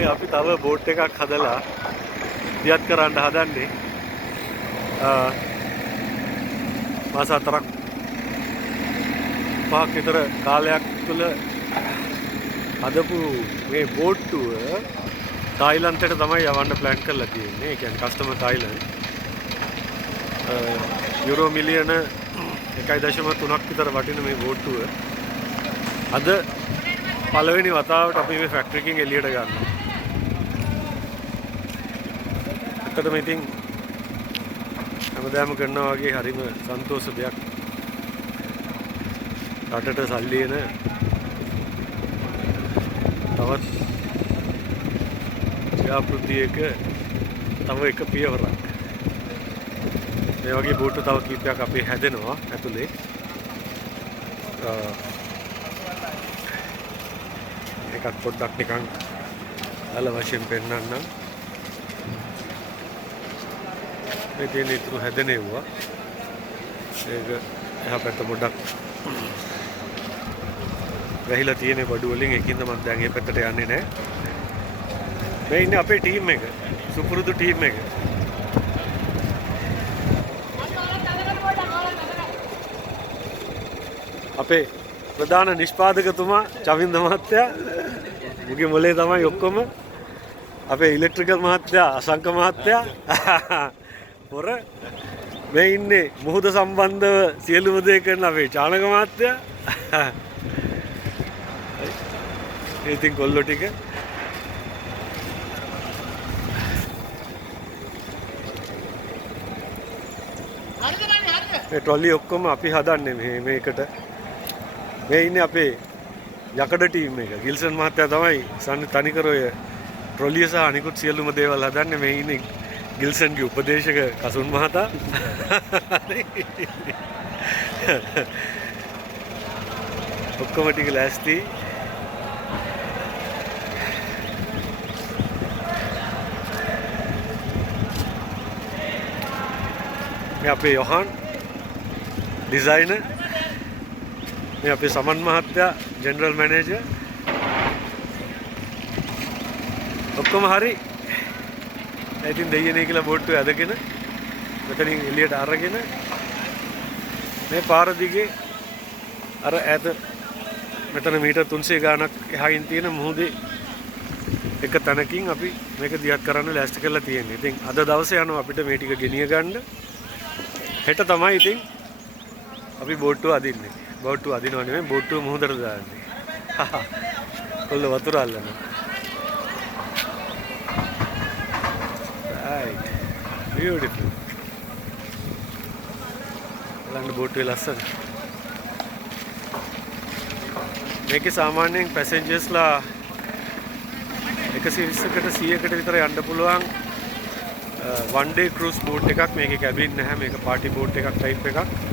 මේ අපි තව බෝට් එකක් හදලා දියත් කරන්න හදන්නේ. මාස 4ක් 5ක් විතර කාලයක් තුළ හදපු මේ බෝට්ටුව තායිලන්තයට තමයි යවන්න ප්ලෑන් කරලා තියෙන්නේ. ඒ කියන්නේ කස්ටමර් තායිලන්ත. යුරෝ මිලියන 1.3ක් විතර වටින මේ බෝට්ටුව අද පළවෙනි වතාවට අපි මේ ෆැක්ටරි එකකින් එළියට ගන්නවා. ඇත්තටම ඉතින් හැමදාම කරනවා වගේ හරිම සන්තෝෂ දෙයක්. රටට සල්ලි එන තවත් ව්‍යාපෘතියක තව එක පියවරක්. මේ වගේ බෝට්ටු තව කීපයක් අපි හැදෙනවා ඇතුලේ. එකක් පොඩ්ඩක් නිකන් අල වශයෙන් පෙන්නන්නම්. මේ තියෙන ඉතුරු හැදෙනවා. ඒක එහා පැත්ත පොඩ්ඩක් වැහිලා තියෙන බඩු වලින් ඒකින්ද මම දැන් මේ පැත්තට යන්නේ නැහැ. මේ ඉන්නේ අපේ ටීම් එක. සුපුරුදු ටීම් එක. අපේ ප්‍රධාන නිෂ්පාදකතුමා චවින්ද මහත්තයා මුගේ මොලේ තමයි ඔක්කොම. අපේ ඉලෙක්ට්‍රිකල් මහත්තයා අසංක මහත්තයා පොර මේ ඉන්නේ මුහුද සම්බන්ධව සියලුම දේ කරන අපේ චානක මහත්තයා. ඉතින් කොල්ලෝ ටික මේ ට්‍රොලි ඔක්කොම අපි හදන්නේ මේකට. මේ ඉන්නේ අපේ යකඩ ටීම් එක. ගිල්සන් මහත්තයා තමයි තනිකර ඔය ට්‍රොලිය සහ අනිකුත් සියලුම දේවල් හදන්නේ. මේ ඉන්නේ ගිල්සන්ගේ උපදේශක කසුන් මහතා. ඔක්කොම ටික ලෑස්ති. මේ අපේ යොහන් ඩිසයිනර්. මේ අපේ සමන් මහත්තයා ජෙනරල් මැනේජර්. ඔක්කොම හරි. ඉතින් දෙයියනේ කියලා බෝට්ටුව ඇදගෙන මෙතනින් එළියට අරගෙන මේ පාර දිගේ අර ඈත මෙතන මීටර් 300 ගාණක් එහායින් තියෙන මුහුදේ එක තැනකින් අපි මේක දියත් කරන්න ලෑස්ති කරලා තියෙන්නේ. ඉතින් අද දවසේ යනවා අපිට මේ ටික ගෙනිය ගන්න. හෙට තමයි ඉතින් අපි බෝට්ටුව අදින්නේ. බෝට්ටුව අදිනව නෙමෙයි බෝට්ටුව මුහුදට දාන්නේ. කොල්ල වතුර අල්ලනවා. right beautiful. බලන්න බෝට්ටුවේ ලස්සන. මේකේ සාමාන්‍යයෙන් පැසෙන්ජර්ස්ලා 120කට 100කට විතර යන්න පුළුවන් one day cruise boat එකක්. මේකේ කැබින් නැහැ. මේක පාටි බෝට් එකක් ටයිප් එකක්.